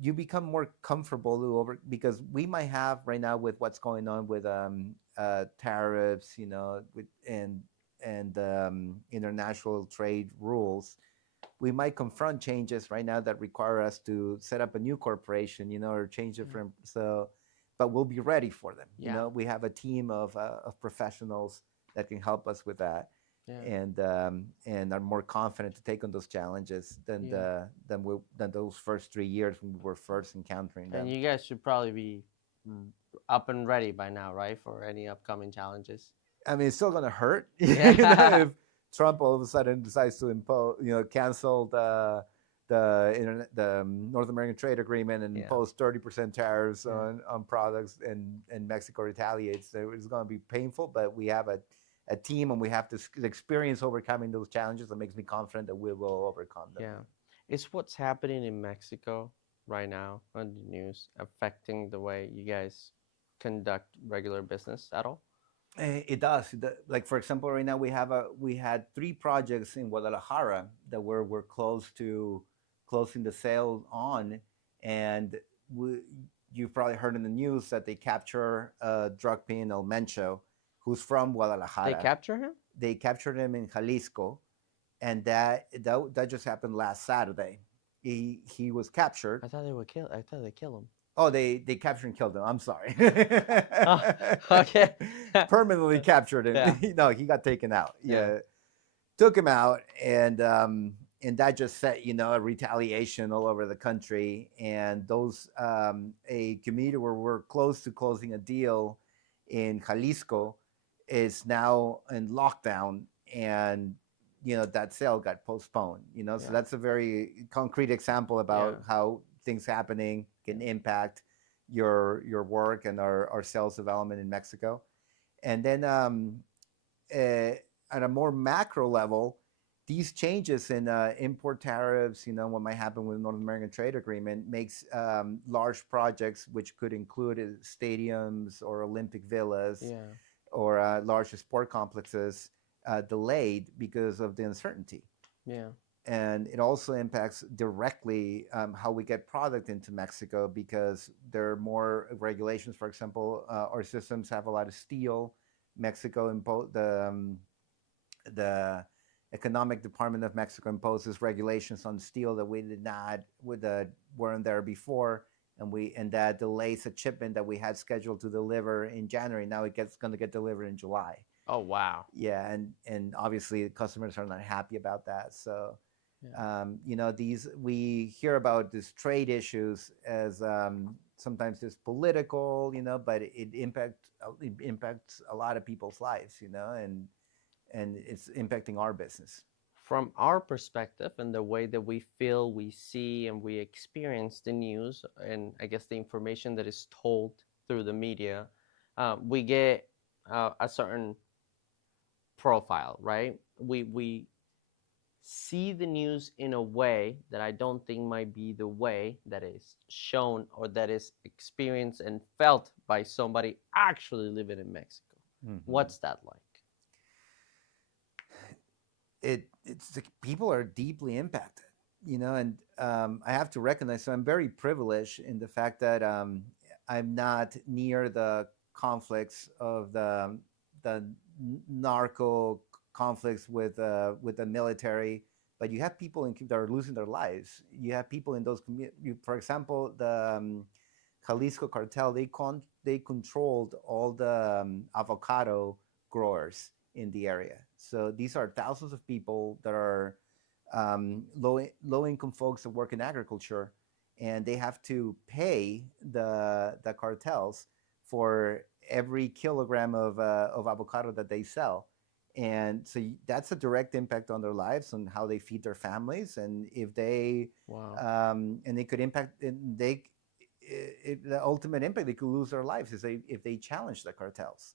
you become more comfortable over, because we might have right now with what's going on with tariffs, with international trade rules. We might confront changes right now that require us to set up a new corporation, or change it from, so, but we'll be ready for them. Yeah. We have a team of professionals that can help us with that, Yeah. and are more confident to take on those challenges than Yeah. than those first 3 years when we were first encountering And them. you guys should probably be up and ready by now, right? For any upcoming challenges. I mean, it's still going to hurt Yeah. if Trump all of a sudden decides to impose, cancel the North American Trade Agreement and Yeah. impose 30% tariffs Yeah. on products, and Mexico retaliates. So it's going to be painful, but we have a team, and we have to experience overcoming those challenges. That makes me confident that we will overcome them. Yeah. Is what's happening in Mexico right now on the news affecting the way you guys conduct regular business at all? It does. Like, for example, right now we had 3 projects in Guadalajara that we're close to closing the sale on, and you've probably heard in the news that they capture drug king El Mencho, who's from Guadalajara. They capture him? They captured him in Jalisco, and that just happened last Saturday. He was captured. I thought they would kill. I thought they kill him. Oh, they captured and killed him. I'm sorry. Oh, okay. Permanently captured him. Yeah. No, he got taken out. Yeah. Yeah. Took him out, and that just set a retaliation all over the country. And those a community where we're close to closing a deal in Jalisco is now in lockdown, and that sale got postponed. So Yeah. that's a very concrete example about Yeah. how things happening can impact your work and our sales development in Mexico. And then at a more macro level, these changes in import tariffs, what might happen with the North American Trade Agreement, makes large projects, which could include stadiums or Olympic villas, Yeah. or large sport complexes, delayed because of the uncertainty. Yeah. And it also impacts directly how we get product into Mexico, because there are more regulations. For example, our systems have a lot of steel. Mexico the Economic Department of Mexico imposes regulations on steel that we did not weren't there before, and that delays a shipment that we had scheduled to deliver in January. Now it's going to get delivered in July. Oh, wow. Yeah, and obviously customers are not happy about that. So. Yeah. We hear about these trade issues as sometimes just political, but it impacts a lot of people's lives, and it's impacting our business. From our perspective and the way that we feel, we see, and we experience the news, and I guess the information that is told through the media, we get a certain profile, right? We see the news in a way that I don't think might be the way that is shown or that is experienced and felt by somebody actually living in Mexico. Mm-hmm. What's that like? It's people are deeply impacted, and I have to recognize. So I'm very privileged in the fact that I'm not near the conflicts of the narco conflicts with the military, but you have people that are losing their lives. You have people in those communities. For example, the Jalisco cartel, they controlled all the avocado growers in the area. So these are thousands of people that are low income folks that work in agriculture, and they have to pay the cartels for every kilogram of avocado that they sell. And so that's a direct impact on their lives, on how they feed their families, and if they and they could impact the ultimate impact, they could lose their lives if they challenge the cartels.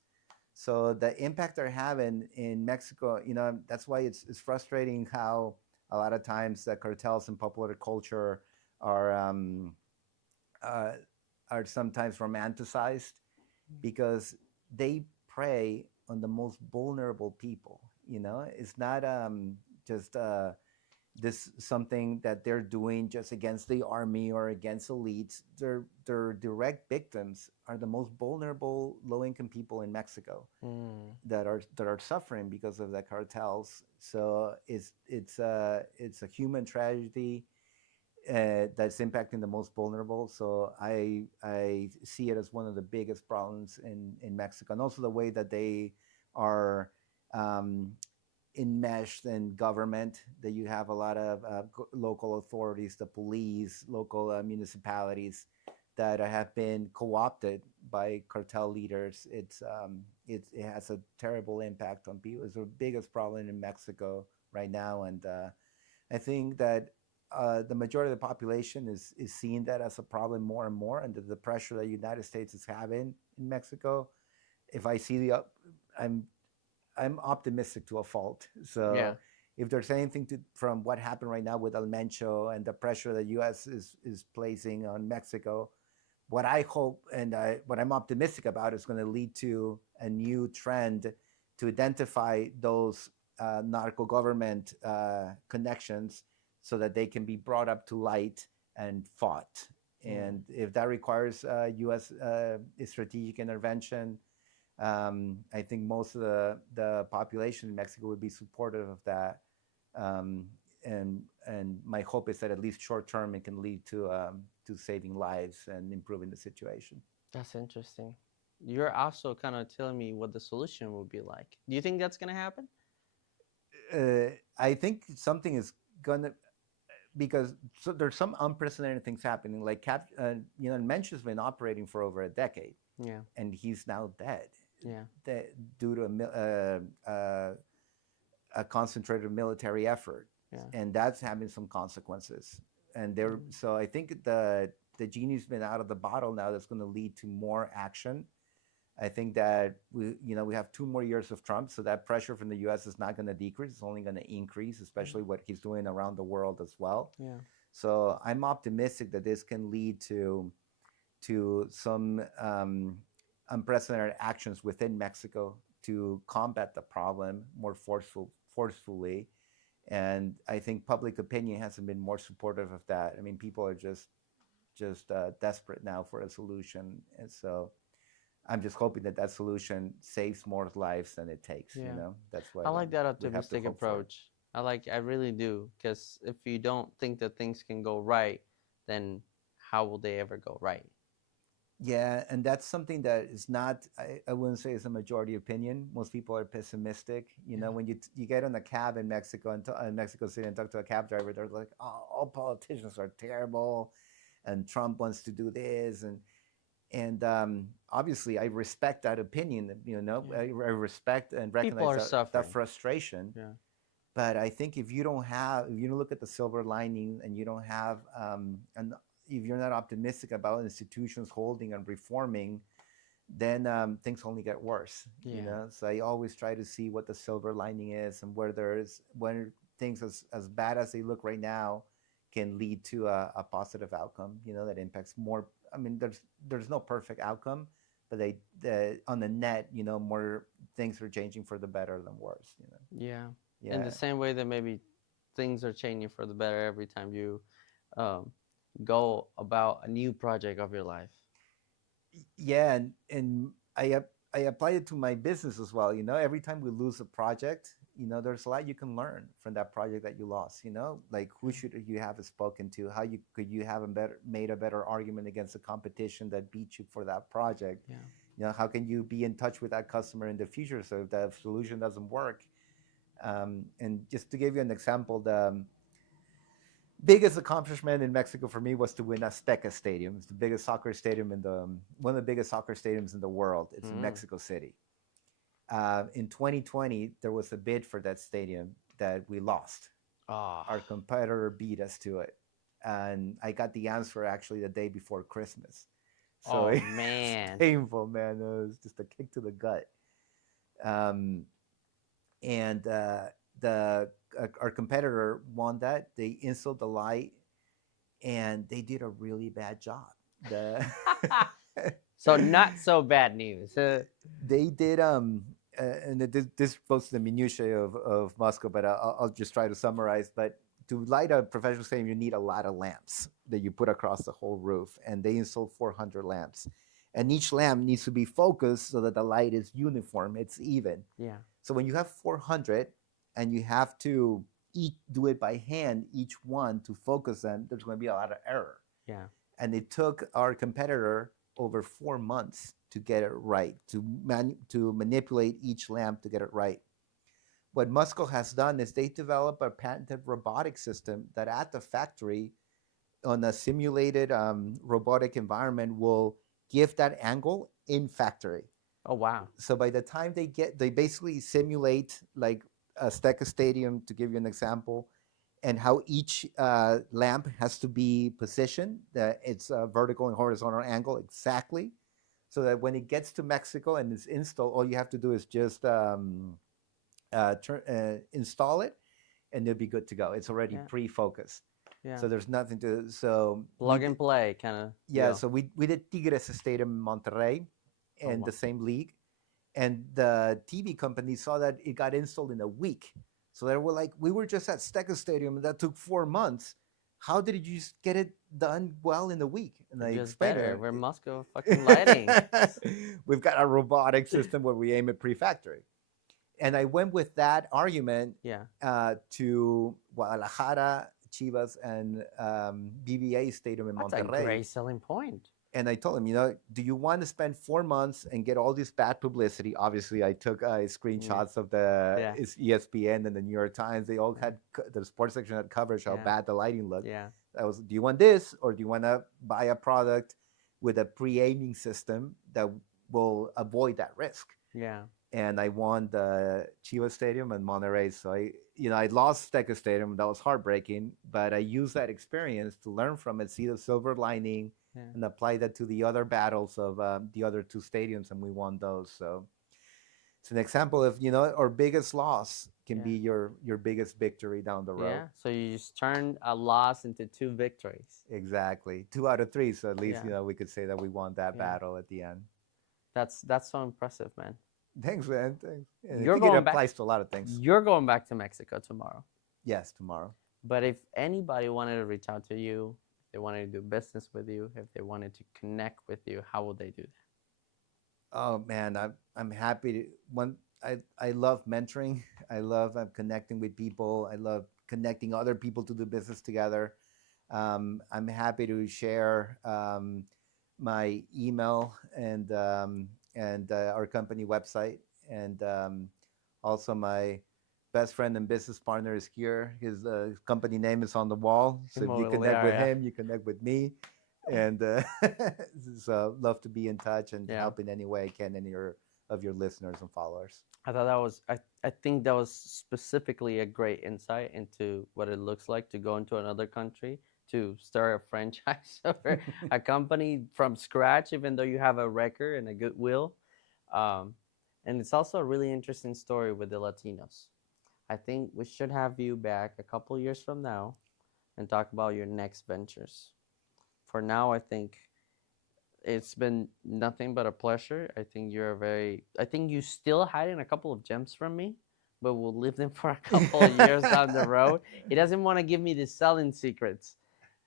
So the impact they're having in Mexico, that's why it's frustrating how a lot of times the cartels in popular culture are uh, are sometimes romanticized because they prey on the most vulnerable people. You know, it's not just this something that they're doing just against the army or against elites. Their direct victims are the most vulnerable low income people in Mexico Mm. that are suffering because of the cartels. So it's a human tragedy that's impacting the most vulnerable. So I see it as one of the biggest problems in Mexico, and also the way that they are um, enmeshed in government. That you have a lot of local authorities, the police, local municipalities that have been co-opted by cartel leaders. It has a terrible impact on people. It's the biggest problem in Mexico right now, and I think that the majority of the population is seeing that as a problem more and more, and the pressure that the United States is having in Mexico. If I see I'm I'm optimistic to a fault. Yeah. So if there's anything from what happened right now with El Mencho and the pressure the U.S. is placing on Mexico, what I hope and what I'm optimistic about is going to lead to a new trend to identify those narco government connections so that they can be brought up to light and fought. Mm. And if that requires U.S. Strategic intervention, I think most of the population in Mexico would be supportive of that. Um, and my hope is that at least short term it can lead to saving lives and improving the situation. That's interesting. You're also kind of telling me what the solution would be like. Do you think that's gonna happen? I think something is gonna because so there's some unprecedented things happening. Like Mensch's been operating for over a decade, Yeah. and he's now dead, Yeah. due to a concentrated military effort, Yeah. and that's having some consequences. And there, Mm. so I think the genie's been out of the bottle now. That's going to lead to more action. I think that we have 2 more years of Trump, so that pressure from the U.S. is not going to decrease; it's only going to increase, Mm. especially what he's doing around the world as well. Yeah. So I'm optimistic that this can lead to some unprecedented actions within Mexico to combat the problem more forcefully. And I think public opinion hasn't been more supportive of that. I mean, people are just desperate now for a solution, and so I'm just hoping that that solution saves more lives than it takes. Yeah. That's I what like that we have to optimistic hope for. approach. I really do. Because if you don't think that things can go right, then how will they ever go right? Yeah, and that's something that is not, I wouldn't say is a majority opinion. Most people are pessimistic. Yeah. When you get on a cab in Mexico and in Mexico City and talk to a cab driver, they're like, oh, all politicians are terrible, and Trump wants to do this, and obviously I respect that opinion. Yeah. I respect and People recognize are that suffering. frustration. Yeah. But I think if you don't look at the silver lining, and you don't have and if you're not optimistic about institutions holding and reforming, then things only get worse. Yeah. So I always try to see what the silver lining is, and where when things as bad as they look right now can lead to a positive outcome. That impacts more. I mean, there's no perfect outcome, but on the net, more things are changing for the better than worse. Yeah. In the Yeah. same way that maybe things are changing for the better every time you um, go about a new project of your life. Yeah, and I apply it to my business as well. Every time we lose a project, there's a lot you can learn from that project that you lost. Like who should you have spoken to? How you have made a better argument against the competition that beat you for that project? Yeah. How can you be in touch with that customer in the future so if the solution doesn't work? And just to give you an example, the biggest accomplishment in Mexico for me was to win Azteca Stadium. It's the biggest soccer stadium one of the biggest soccer stadiums in the world. It's in Mm. Mexico City. In 2020, there was a bid for that stadium that we lost. Oh. Our competitor beat us to it, and I got the answer actually the day before Christmas. So Oh it's man. painful, man. It was just a kick to the gut. Um, and the our competitor won that. They installed the light and they did a really bad job. The So not so bad news. they did and this goes to the minutiae of Musco, but I'll just try to summarize. But to light a professional stadium, you need a lot of lamps that you put across the whole roof, and they installed 400 lamps, and each lamp needs to be focused so that the light is uniform, it's even. Yeah. So when you have 400 and you have to do it by hand, each one to focus them, there's going to be a lot of error. Yeah. And it took our competitor over 4 months to get it right, to manipulate each lamp to get it right. What Musco has done is they developed a patented robotic system that at the factory, on a simulated robotic environment, will give that angle in factory. Oh, wow. So by the time they basically simulate like a Azteca Stadium, to give you an example, and how each lamp has to be positioned, that it's a vertical and horizontal angle exactly, so that when it gets to Mexico and it's installed, all you have to do is just install it, and it'll be good to go. It's already pre-focused. Yeah. So there's nothing to, so plug and play kind of. Yeah, so we did Tigres Stadium in Monterrey in the same league. And the TV company saw that it got installed in a week. So they were like, we were just at Azteca Stadium and that took 4 months. How did you just get it done well in a week? And I explained it. We're Musco fucking Lighting. We've got a robotic system where we aim at pre-factory. And I went with that argument to Guadalajara, Chivas, and BBA Stadium in Monterrey. That's a great selling point. And I told him, do you want to spend 4 months and get all this bad publicity? Obviously, I took screenshots of the ESPN and the New York Times. They all had, the sports section had coverage how bad the lighting looked. Yeah. Do you want this, or do you want to buy a product with a pre-aiming system that will avoid that risk? Yeah. And I won the Chivas Stadium and Monterrey. So I lost Azteca Stadium. That was heartbreaking, but I used that experience to learn from it, see the silver lining, and apply that to the other battles of the other 2 stadiums, and we won those. So it's an example of, our biggest loss can be your biggest victory down the road. Yeah, so you just turned a loss into 2 victories. Exactly. 2 out of 3. So at least, we could say that we won that battle at the end. That's so impressive, man. Thanks, man. Thanks. And You're I think going it applies to a lot of things. You're going back to Mexico tomorrow. Yes, tomorrow. But if anybody wanted to reach out to you, if they wanted to do business with you, if they wanted to connect with you, how would they do that? Oh man, I'm happy to. I love mentoring. I love connecting with people. I love connecting other people to do business together. I'm happy to share my email and our company website, and also my best friend and business partner is here. His company name is on the wall. So if you connect with him, you connect with me. And so love to be in touch and help in any way I can any of your listeners and followers. I thought that was, I think that was specifically a great insight into what it looks like to go into another country, to start a franchise or a company from scratch, even though you have a record and a goodwill. And it's also a really interesting story with the Latinos. I think we should have you back a couple years from now and talk about your next ventures. For now, I think it's been nothing but a pleasure. I think I think you still hiding a couple of gems from me, but we'll leave them for a couple of years down the road. He doesn't want to give me the selling secrets.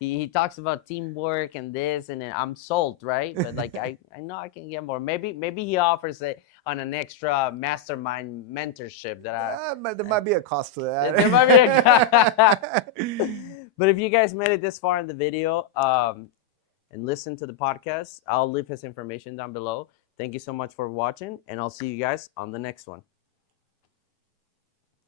He talks about teamwork and this, and I'm sold, right? But like I know I can get more. Maybe he offers it on an extra mastermind mentorship that there might be a cost to that. There might be a But if you guys made it this far in the video and listen to the podcast, I'll leave his information down below. Thank you so much for watching, and I'll see you guys on the next one.